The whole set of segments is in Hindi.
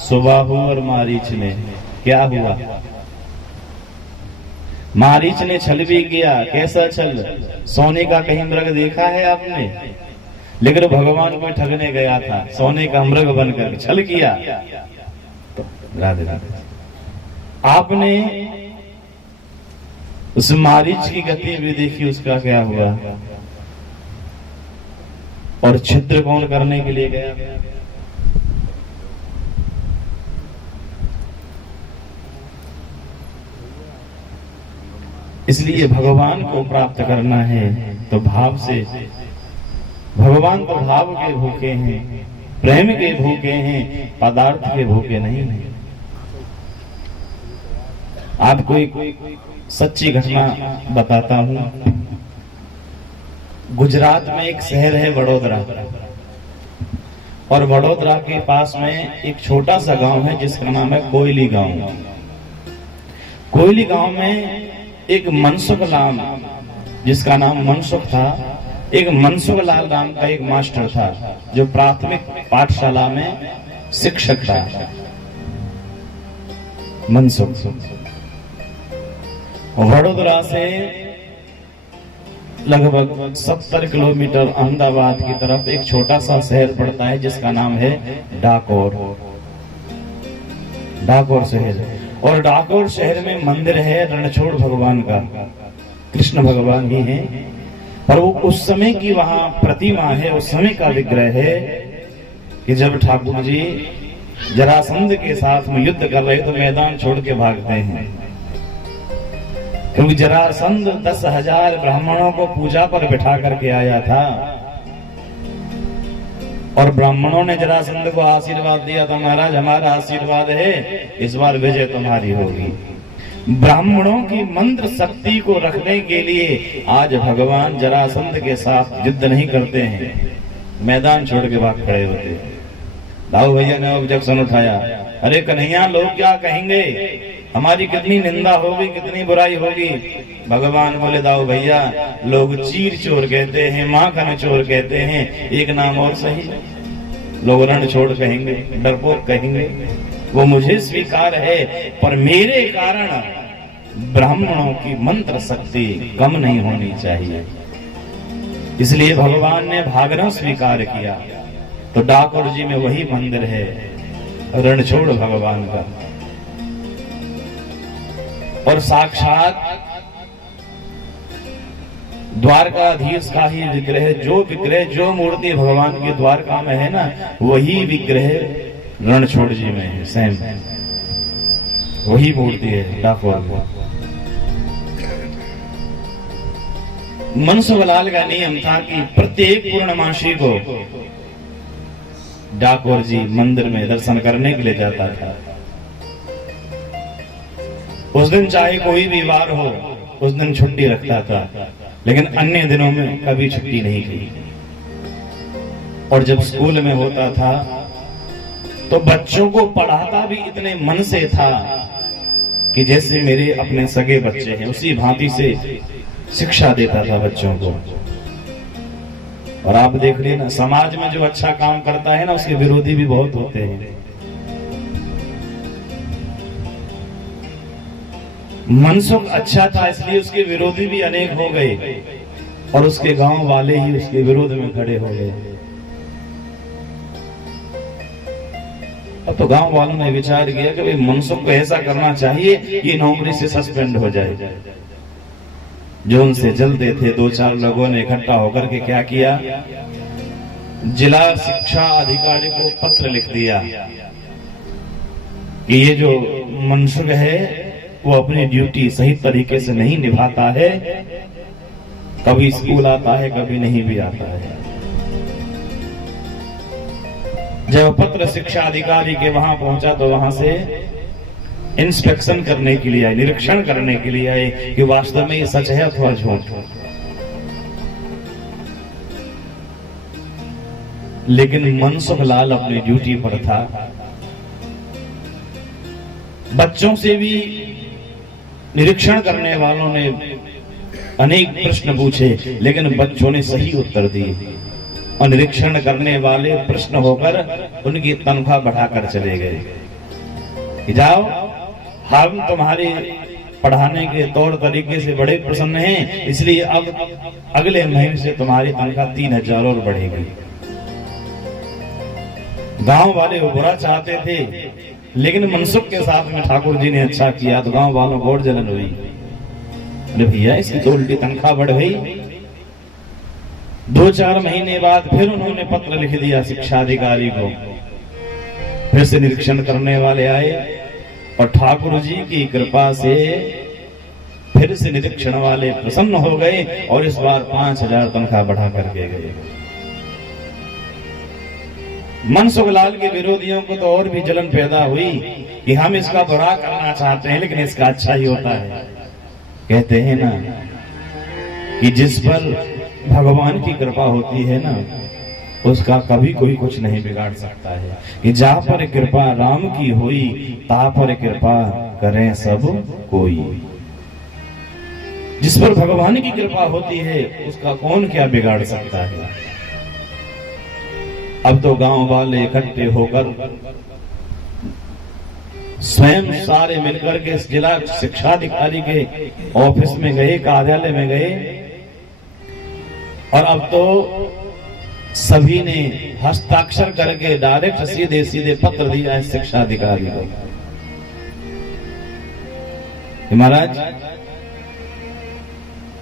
सुबाहु और मारीच ने। क्या हुआ? मारीच ने छल भी किया। कैसा छल? सोने का कहीं मृग देखा है आपने? लेकिन भगवान को ठगने गया था, सोने का मृग बनकर छल किया। राधे राधे। आपने उस मारीच की गति भी देखी, उसका क्या हुआ? और छिद्र कौन करने के लिए गया? इसलिए भगवान को प्राप्त करना है तो भाव से। भगवान तो भाव के भूखे हैं, प्रेम के भूखे हैं, पदार्थ के भूखे नहीं हैं। आपको एक सच्ची घटना बताता हूं। गुजरात में एक शहर है वडोदरा, और वडोदरा के पास में एक छोटा सा गांव है जिसका नाम है कोयली गांव। कोयली गांव में एक मनसुख नाम, जिसका नाम मनसुख था, एक मनसुख लाल नाम का एक मास्टर था जो प्राथमिक पाठशाला में शिक्षक था। मनसुख वडोदरा से लगभग 70 किलोमीटर अहमदाबाद की तरफ एक छोटा सा शहर पड़ता है जिसका नाम है डाकोर। डाकोर शहर, और डाकोर शहर में मंदिर है रणछोड़ भगवान का, कृष्ण भगवान ही हैं। पर वो उस समय की वहां प्रतिमा है, उस समय का विग्रह है कि जब ठाकुर जी जरासंध के साथ में युद्ध कर रहे तो मैदान छोड़ के भागते हैं, क्योंकि जरासंध 10,000 ब्राह्मणों को पूजा पर बिठा करके आया था, और ब्राह्मणों ने जरासंध को आशीर्वाद दिया था, महाराज हमारा आशीर्वाद है, इस बार विजय तुम्हारी होगी। ब्राह्मणों की मंत्र शक्ति को रखने के लिए आज भगवान जरासंध के साथ युद्ध नहीं करते हैं, मैदान छोड़ के भाग खड़े होते हैं। दाऊ भैया ने ऑब्जेक्शन उठाया, अरे कन्हैया लोग क्या कहेंगे, हमारी कितनी निंदा होगी, कितनी बुराई होगी। भगवान बोले, दाऊ भैया लोग चीर चोर कहते हैं, माखन चोर कहते हैं, एक नाम और सही, लोग रण छोड़ कहेंगे, डरपोक कहेंगे, वो मुझे स्वीकार है, पर मेरे कारण ब्राह्मणों की मंत्र शक्ति कम नहीं होनी चाहिए। इसलिए भगवान ने भागना स्वीकार किया। तो डाकोर जी में वही मंदिर है रणछोड़ भगवान का, और साक्षात द्वारकाधीश का ही विग्रह, जो मूर्ति भगवान की द्वारका में है ना, वही विग्रह रणछोड़ जी में है, सेम वही मूर्ति है डाकोर। मनसुख लाल का नियम था कि प्रत्येक पूर्णमासी को डाकोर जी मंदिर में दर्शन करने के लिए जाता था। उस दिन चाहे कोई भी वार हो, उस दिन छुट्टी रखता था, लेकिन अन्य दिनों में कभी छुट्टी नहीं की। और जब स्कूल में होता था तो बच्चों को पढ़ाता भी इतने मन से था कि जैसे मेरे अपने सगे बच्चे हैं, उसी भांति से शिक्षा देता था बच्चों को। और आप देख रहे ना, समाज में जो अच्छा काम करता है ना, उसके विरोधी भी बहुत होते हैं। मनसुख अच्छा था इसलिए उसके विरोधी भी अनेक हो गए, और उसके गांव वाले ही उसके विरोध में खड़े हो गए। अब तो गांव वालों ने विचार किया कि भाई मनसुख को ऐसा करना चाहिए, ये नौकरी से सस्पेंड हो जाए। जो उनसे जलते थे 2-4 लोगों ने इकट्ठा होकर के क्या किया, जिला शिक्षा अधिकारी को पत्र लिख दिया कि ये जो मनसुख है वो अपनी ड्यूटी सही तरीके से नहीं निभाता है, कभी स्कूल आता है, कभी नहीं भी आता है। जब पत्र शिक्षा अधिकारी के वहां पहुंचा तो वहां से इंस्पेक्शन करने के लिए आए, निरीक्षण करने के लिए आए कि वास्तव में ये सच है अथवा झूठ। लेकिन मनसुख लाल अपनी ड्यूटी पर था। बच्चों से भी निरीक्षण करने वालों ने अनेक प्रश्न पूछे, लेकिन बच्चों ने सही उत्तर दिए, और निरीक्षण करने वाले प्रश्न होकर उनकी तनख्वाह बढ़ाकर चले गए। कि जाओ, हम तुम्हारे पढ़ाने के तौर तरीके से बड़े प्रसन्न हैं, इसलिए अब अगले महीने से तुम्हारी तनख्वाह 3000 और बढ़ेगी। गांव वाले वो बुरा चाहते थे, लेकिन मनसुख के साथ में ठाकुर जी ने अच्छा किया तो गांव वालों को और जलन हुई। अरे भैया, इसकी तो उल्टी तनख्वाह बढ़ गई। 2-4 महीने बाद फिर उन्होंने पत्र लिख दिया शिक्षा अधिकारी को। फिर से निरीक्षण करने वाले आए और ठाकुर जी की कृपा से फिर से निरीक्षण वाले प्रसन्न हो गए और इस बार 5000 तनख्वाह बढ़ा करके गए। मनसुख लाल के विरोधियों को तो और भी जलन पैदा हुई कि हम इसका बुरा करना चाहते हैं लेकिन इसका अच्छा ही होता है। कहते हैं ना कि जिस पर भगवान की कृपा होती है ना, उसका कभी कोई कुछ नहीं बिगाड़ सकता है। कि जहां पर कृपा राम की हुई, ता पर कृपा करें सब कोई। जिस पर भगवान की कृपा होती है उसका कौन क्या बिगाड़ सकता है। अब तो गांव वाले इकट्ठे होकर स्वयं सारे मिलकर के जिला शिक्षा अधिकारी के ऑफिस में गए, कार्यालय में गए, और अब तो सभी ने हस्ताक्षर करके डायरेक्ट सीधे सीधे पत्र दिया है शिक्षा अधिकारी को। महाराज,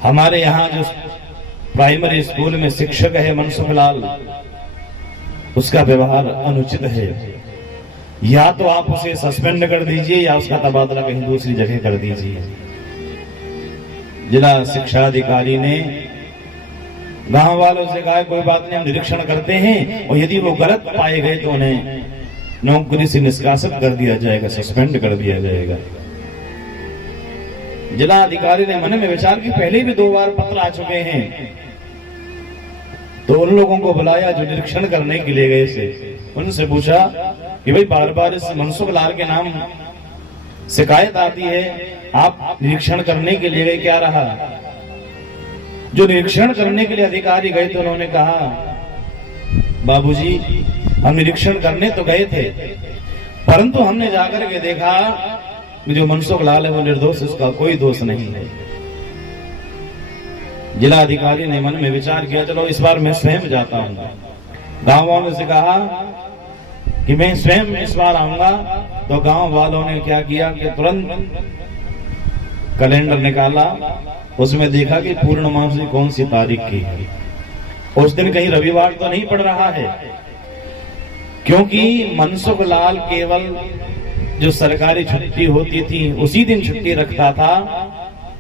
हमारे यहाँ जो प्राइमरी स्कूल में शिक्षक है मनसुख लाल, उसका व्यवहार अनुचित है। या तो आप उसे सस्पेंड कर दीजिए या उसका तबादला कहीं दूसरी जगह कर दीजिए। जिला शिक्षा अधिकारी ने गांव वालों से कहा कोई बात नहीं, हम निरीक्षण करते हैं और यदि वो गलत पाए गए तो उन्हें नौकरी से निष्कासित कर दिया जाएगा, सस्पेंड कर दिया जाएगा। जिला अधिकारी ने मन में विचार की पहले भी 2 बार पत्र आ चुके हैं, तो उन लोगों को बुलाया जो निरीक्षण करने के लिए गए थे। उनसे पूछा कि भाई बार बार इस मनसुख लाल के नाम शिकायत आती है, आप निरीक्षण करने के लिए गए, क्या रहा? जो निरीक्षण करने के लिए अधिकारी गए थे उन्होंने कहा, बाबूजी हम निरीक्षण करने तो गए थे, परंतु हमने जाकर के देखा कि जो मनसुख लाल है वो निर्दोष, उसका कोई दोष नहीं है। जिला अधिकारी ने मन में विचार किया, चलो इस बार मैं स्वयं जाता हूँ। गांव वालों से कहा कि मैं स्वयं इस बार आऊंगा। तो गांव वालों ने क्या किया कि तुरंत कैलेंडर निकाला, उसमें देखा कि पूर्णमासी कौन सी तारीख की है। उस दिन कहीं रविवार तो नहीं पड़ रहा है, क्योंकि मनसुख लाल केवल जो सरकारी छुट्टी होती थी उसी दिन छुट्टी रखता था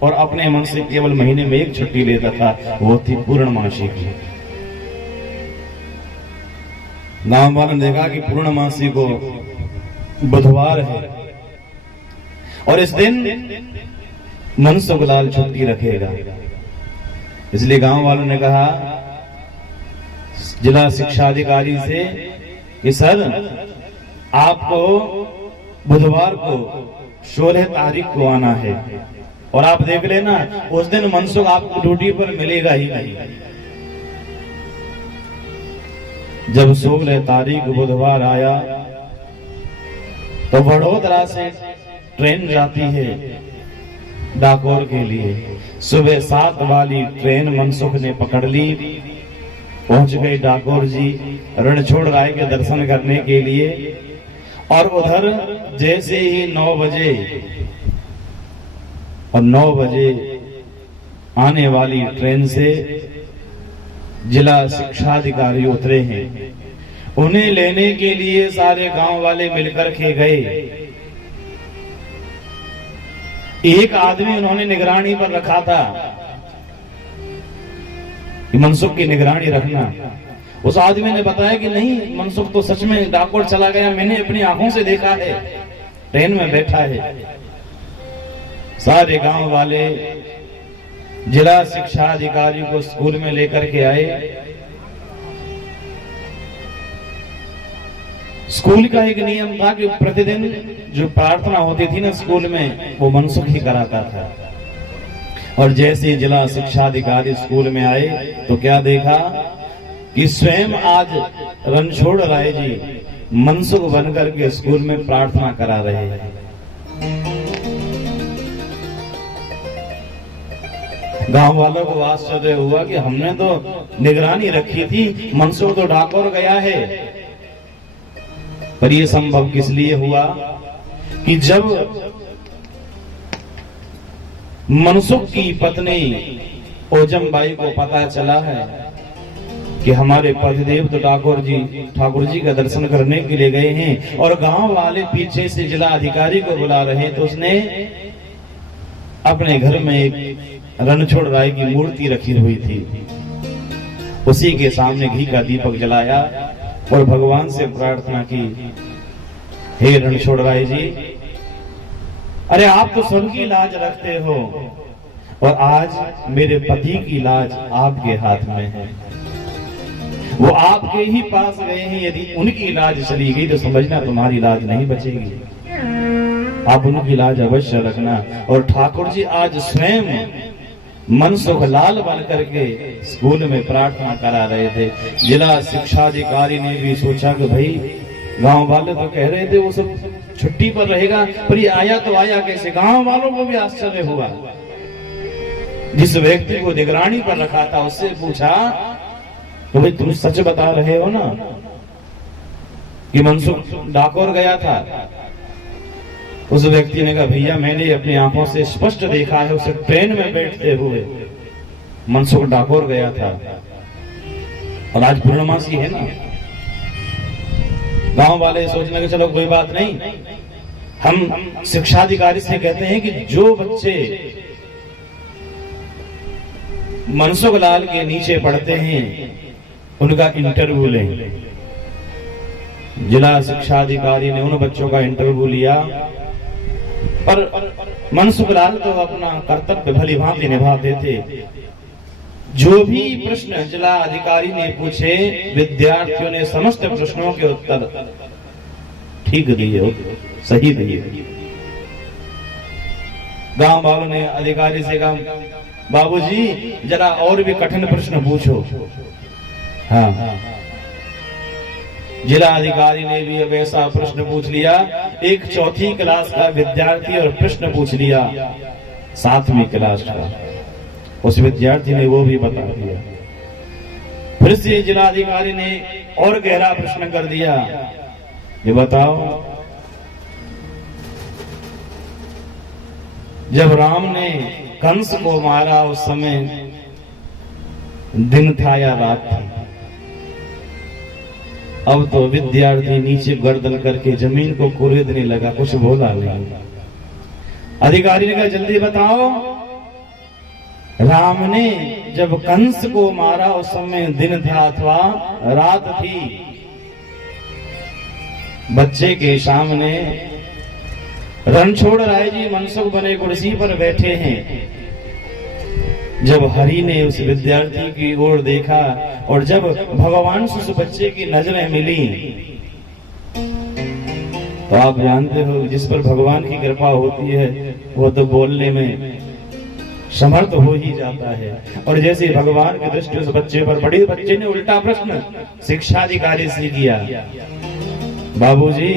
और अपने मन से केवल महीने में 1 छुट्टी लेता था, वो थी पूर्णमासी की। गांव वालों ने देखा कि पूर्णमासी को बुधवार है और इस दिन मनसुख लाल छुट्टी रखेगा, इसलिए गांव वालों ने कहा जिला शिक्षा अधिकारी से कि सर आपको बुधवार को 16 तारीख को आना है और आप देख लेना उस दिन मनसुख आपको ड्यूटी पर मिलेगा ही नहीं। जब 16 तारीख बुधवार आया तो वडोदरा से ट्रेन जाती है डाकोर के लिए। सुबह 7 वाली ट्रेन मनसुख ने पकड़ ली, पहुंच गए डाकोर जी रणछोड़ राय के दर्शन करने के लिए। और उधर जैसे ही 9 बजे और 9 बजे आने वाली ट्रेन से जिला शिक्षा अधिकारी उतरे हैं, उन्हें लेने के लिए सारे गांव वाले मिलकर के गए। एक आदमी उन्होंने निगरानी पर रखा था कि मनसुख की निगरानी रखना। उस आदमी ने बताया कि नहीं, मनसुख तो सच में डाकोर चला गया, मैंने अपनी आंखों से देखा है, ट्रेन में बैठा है। सारे गांव वाले जिला शिक्षा अधिकारी को स्कूल में लेकर के आए। स्कूल का एक नियम था कि प्रतिदिन जो प्रार्थना होती थी ना स्कूल में, वो मनसुख ही कराता था। और जैसे जिला शिक्षा अधिकारी स्कूल में आए तो क्या देखा कि स्वयं आज रणछोड़ राय जी मनसुख बनकर के स्कूल में प्रार्थना करा रहे हैं। गांव वालों को आश्चर्य हुआ कि हमने तो निगरानी रखी थी, मनसुख तो डाकोर गया है। पर यह संभव किस लिए हुआ कि जब मनसुख की पत्नी ओजम बाई को पता चला है कि हमारे पतिदेव तो ठाकुर जी का दर्शन करने के लिए गए हैं और गांव वाले पीछे से जिला अधिकारी को बुला रहे हैं, तो उसने अपने घर में एक रणछोड़ राय की मूर्ति रखी हुई थी, उसी के सामने घी का दीपक जलाया और भगवान से प्रार्थना की, हे रणछोड़ राय जी, अरे आप तो सबकी लाज रखते हो और आज मेरे पति की लाज आपके हाथ में है। वो आपके ही पास गए हैं, यदि उनकी लाज चली गई तो समझना तुम्हारी लाज नहीं बचेगी। आप उनकी लाज अवश्य रखना। और ठाकुर जी आज स्वयं मनसुख लाल बन करके स्कूल में प्रार्थना करा रहे थे। जिला शिक्षा अधिकारी ने भी सोचा कि भाई गांव वाले तो कह रहे थे वो सब छुट्टी पर रहेगा, पर ये आया तो आया कैसे। गांव वालों को भी आश्चर्य हुआ। जिस व्यक्ति को निगरानी पर रखा था उससे पूछा तो भाई तुम सच बता रहे हो ना कि मनसुख डाकोर गया था। उस व्यक्ति ने कहा भैया मैंने अपनी आंखों से स्पष्ट देखा है, उसे ट्रेन में बैठते हुए मनसुख डाकोर गया था। और आज पूर्णमासी है ना। गांव वाले सोचने के चलो कोई बात नहीं, हम शिक्षा अधिकारी से कहते हैं कि जो बच्चे मनसुख लाल के नीचे पढ़ते हैं उनका इंटरव्यू लें। जिला शिक्षा अधिकारी ने उन बच्चों का इंटरव्यू लिया, पर मनसुख लाल तो अपना कर्तव्य भली भांति निभाते थे। जो भी प्रश्न जिला अधिकारी ने पूछे विद्यार्थियों ने समस्त प्रश्नों के उत्तर ठीक दिए, सही दिए। गांव वालों ने अधिकारी से कहा बाबूजी जरा और भी कठिन प्रश्न पूछो। हाँ, जिला अधिकारी ने भी अब ऐसा प्रश्न पूछ लिया। एक चौथी क्लास का विद्यार्थी और प्रश्न पूछ लिया 7वीं क्लास का, उस विद्यार्थी ने वो भी बता दिया। फिर से जिला अधिकारी ने और गहरा प्रश्न कर दिया, ये बताओ जब राम ने कंस को मारा उस समय दिन था या रात थी। अब तो विद्यार्थी नीचे गर्दन करके जमीन को कुरेदने लगा, कुछ बोला नहीं। अधिकारी ने कहा जल्दी बताओ राम ने जब कंस को मारा उस समय दिन था अथवा रात थी। बच्चे के सामने रणछोड़ राय जी मनसुख बने कुर्सी पर बैठे हैं। जब हरि ने उस विद्यार्थी की ओर देखा और जब भगवान से उस बच्चे की नजरें मिली तो आप जानते हो जिस पर भगवान की कृपा होती है वो तो बोलने में समर्थ हो ही जाता है। और जैसे भगवान की दृष्टि उस बच्चे पर पड़ी, बच्चे ने उल्टा प्रश्न शिक्षा अधिकारी से किया, बाबूजी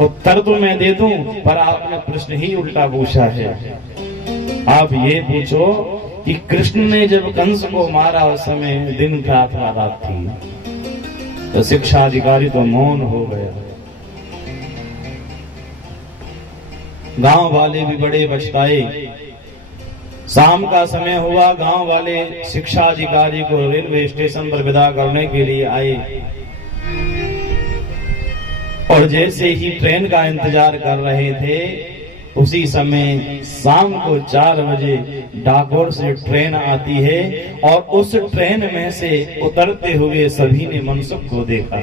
उत्तर तो मैं दे दूं पर आपने प्रश्न ही उल्टा पूछा है। आप ये पूछो कि कृष्ण ने जब कंस को मारा उस समय दिन था अथवा रात थी। तो शिक्षा अधिकारी तो मौन हो गया। गांव वाले भी बड़े पछताए। शाम का समय हुआ, गांव वाले शिक्षा अधिकारी को रेलवे स्टेशन पर विदा करने के लिए आए और जैसे ही ट्रेन का इंतजार कर रहे थे उसी समय शाम को 4 बजे डाकोर से ट्रेन आती है और उस ट्रेन में से उतरते हुए सभी ने मनसुख को देखा।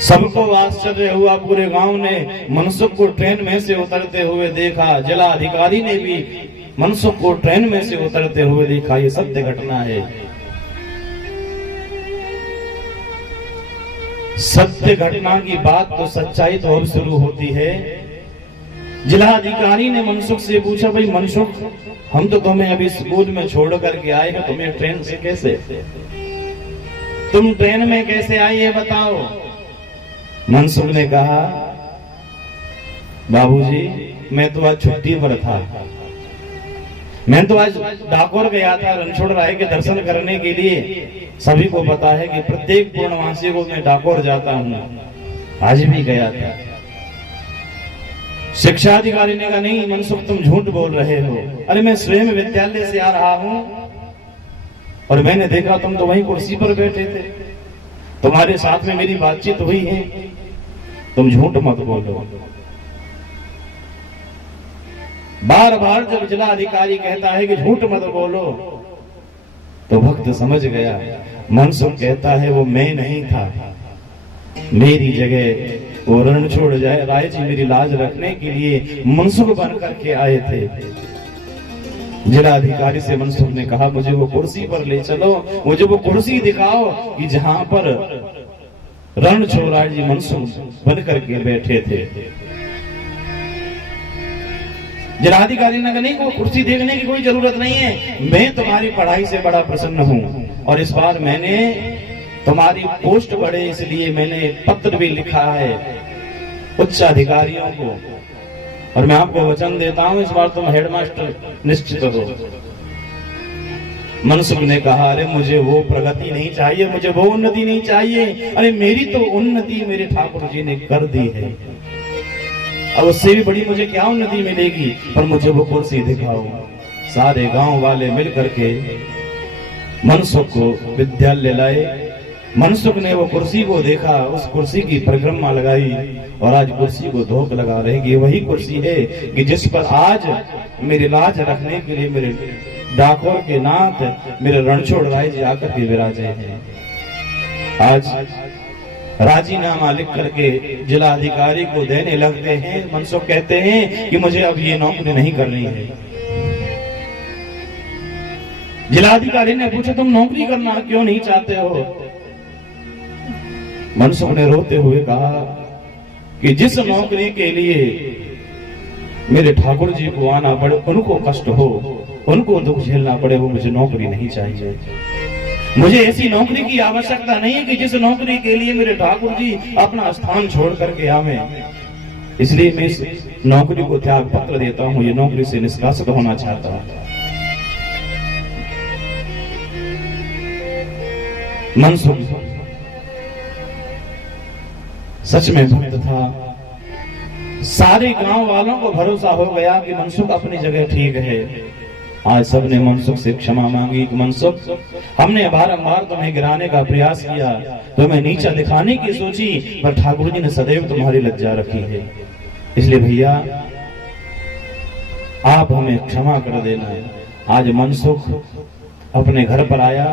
सबको आश्चर्य हुआ, पूरे गांव ने मनसुख को ट्रेन में से उतरते हुए देखा। जिला अधिकारी ने भी मनसुख को ट्रेन में से उतरते हुए देखा। ये सत्य घटना है। सत्य घटना की बात तो सच्चाई तो अब शुरू होती है। जिला अधिकारी ने मनसुख से पूछा, भाई मनसुख हम तो तुम्हें अभी स्कूल में छोड़ करके आए हैं, तुम्हें ट्रेन से कैसे? तुम ट्रेन में कैसे आई ये बताओ। मनसुख ने कहा, बाबूजी मैं तो आज छुट्टी पर था, मैं तो आज डाकोर गया था रणछोड़ राय के दर्शन करने के लिए। सभी को पता है कि प्रत्येक पूर्णमासी को मैं डाकोर जाता हूँ, आज भी गया था। शिक्षा अधिकारी ने कहा, नहीं मनसुख तुम झूठ बोल रहे हो। अरे मैं स्वयं विद्यालय से आ रहा हूँ और मैंने देखा तुम तो वहीं कुर्सी पर बैठे थे, तुम्हारे साथ में मेरी बातचीत हुई है, तुम झूठ मत बोलो। बार बार जब जिला अधिकारी कहता है कि झूठ मत बोलो तो भक्त समझ गया। मनसुख कहता है वो मैं नहीं था, मेरी जगह वो रणछोड़ जाए राय जी मेरी लाज रखने के लिए मनसुख बन करके आए थे। जिला अधिकारी से मनसुख ने कहा, मुझे वो कुर्सी पर ले चलो, मुझे वो कुर्सी दिखाओ कि जहां पर रणछोड़ राय जी मनसुख बन करके बैठे थे। जिलाधिकारी ने कहा, नहीं वो कुर्सी देखने की कोई जरूरत नहीं है, मैं तुम्हारी पढ़ाई से बड़ा प्रसन्न हूँ और इस बार मैंने तुम्हारी पोस्ट बढ़े इसलिए मैंने पत्र भी लिखा है उच्च अधिकारियों को और मैं आपको वचन देता हूँ इस बार तुम हेडमास्टर निश्चित हो। मनसुख ने कहा, अरे मुझे वो प्रगति नहीं चाहिए, मुझे वो उन्नति नहीं चाहिए, अरे मेरी तो उन्नति मेरे ठाकुर जी ने कर दी है, अब उससे भी बड़ी मुझे क्या उन्नति मिलेगी, पर मुझे वो कुर्सी दिखाओ। सारे गांव वाले मिलकर के मनसुख को विद्यालय लाए। मनसुख ने वो कुर्सी को देखा, उस कुर्सी की परिक्रमा लगाई और आज कुर्सी को धोख लगा रहे कि वही कुर्सी है कि जिस पर आज मेरी लाज रखने के लिए मेरे डाकोर के नाथ मेरे रणछोड़ राय जी आकर के विराजे हैं। आज राजीनामा लिख करके जिला अधिकारी को देने लगते हैं। मनसुख कहते हैं कि मुझे अब ये नौकरी नहीं करनी है। जिलाधिकारी ने पूछा, तुम नौकरी करना क्यों नहीं चाहते हो? मनसुख ने रोते हुए कहा कि जिस नौकरी के लिए मेरे ठाकुर जी को आना पड़े, उनको कष्ट हो, उनको दुख झेलना पड़े, वो मुझे नौकरी नहीं चाहिए। मुझे ऐसी नौकरी की आवश्यकता नहीं है कि जिस नौकरी के लिए मेरे ठाकुर जी अपना स्थान छोड़ करके आवे। इसलिए मैं इस नौकरी को त्याग पत्र देता हूँ, ये नौकरी से निष्कासित होना चाहता हूँ। मनसुख सच में भक्त था। सारे गांव वालों को भरोसा हो गया कि मनसुख अपनी जगह ठीक है। आज सबने मनसुख से क्षमा मांगी कि मनसुख, हमने बारंबार तुम्हें गिराने का प्रयास किया, तुम्हें नीचा दिखाने की सोची, पर ठाकुर जी ने सदैव तुम्हारी लज्जा रखी है। इसलिए भैया आप हमें क्षमा कर देना। आज मनसुख अपने घर पर आया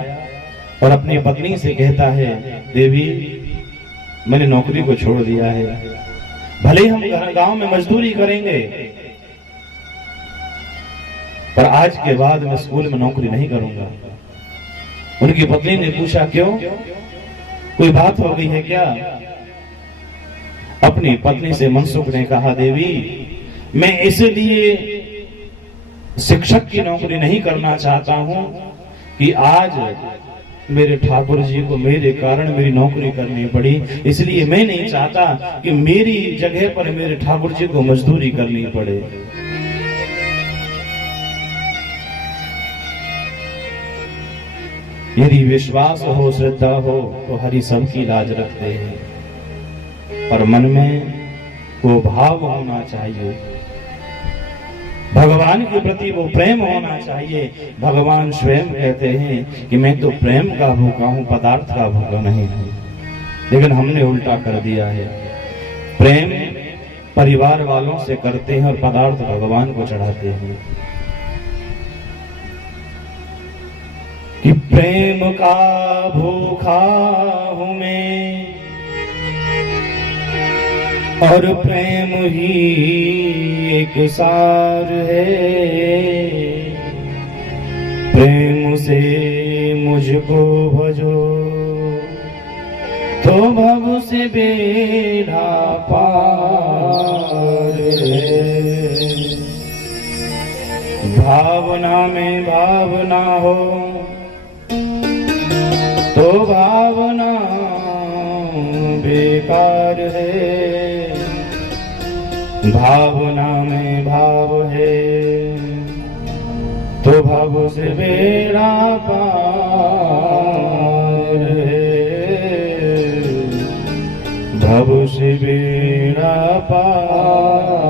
और अपनी पत्नी से कहता है, देवी मैंने नौकरी को छोड़ दिया है, भले हम गांव में मजदूरी करेंगे पर आज के बाद मैं स्कूल में नौकरी नहीं करूंगा। उनकी पत्नी ने पूछा, क्यों, कोई बात हो गई है क्या? अपनी पत्नी से मनसुख ने कहा, देवी मैं इसलिए शिक्षक की नौकरी नहीं करना चाहता हूं कि आज मेरे ठाकुर जी को मेरे कारण मेरी नौकरी करनी पड़ी, इसलिए मैं नहीं चाहता कि मेरी जगह पर मेरे ठाकुर जी को मजदूरी करनी पड़े। यदि विश्वास हो, श्रद्धा हो तो हरि सबकी लाज रखते हैं, और मन में वो भाव होना चाहिए, भगवान के प्रति वो प्रेम होना चाहिए। भगवान स्वयं कहते हैं कि मैं तो प्रेम का भूखा हूं, पदार्थ का भूखा नहीं हूं। लेकिन हमने उल्टा कर दिया है, प्रेम परिवार वालों से करते हैं और पदार्थ भगवान को चढ़ाते हैं। कि प्रेम का भूखा हूं मैं और प्रेम ही एक सार है, प्रेम से मुझको भजो तो भव से बेड़ा पार है। भावना में भावना हो तो भावना पार है, भावना में भाव है तो भाव से बेड़ा पार है, भाव से बेड़ा पार